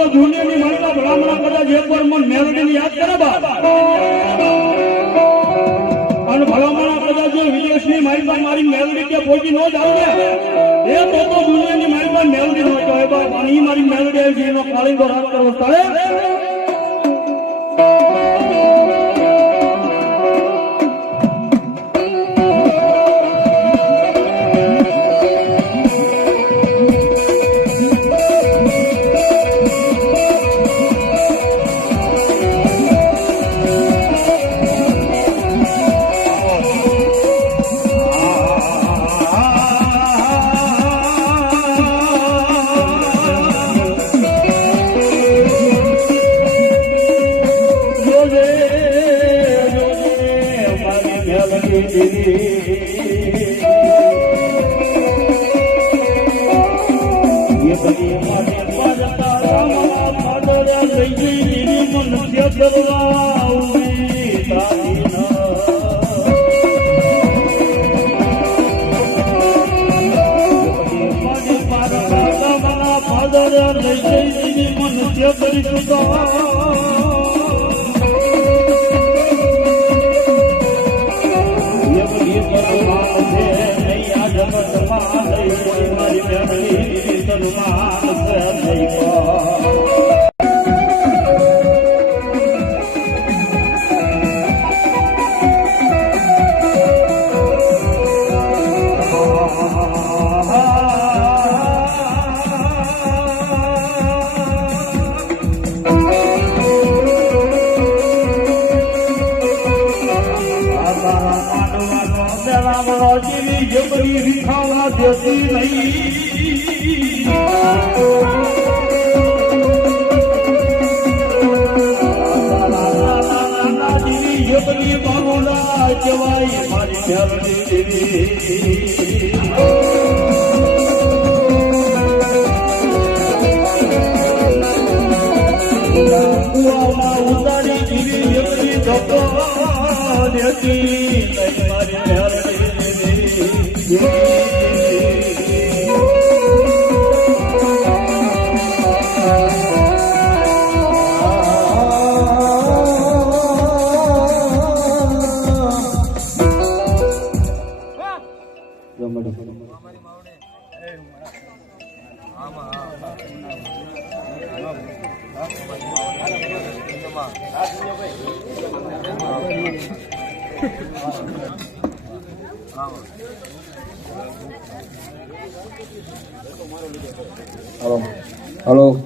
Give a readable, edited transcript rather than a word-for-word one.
તો દુનિયાની માનતા ભલામણા કદાચ એકવાર મન મેલડીને યાદ કરે બા અને ભલામણા કદાચ વિદેશની મારી મેલડી કે પહોંચી ન જ આવજે એ તો દુનિયાની મારી મેલડી નો કહેવાય બા અને ઈ મારી મેલડી આવી એનો કાળીંગો રાત કરવો તારે Halo.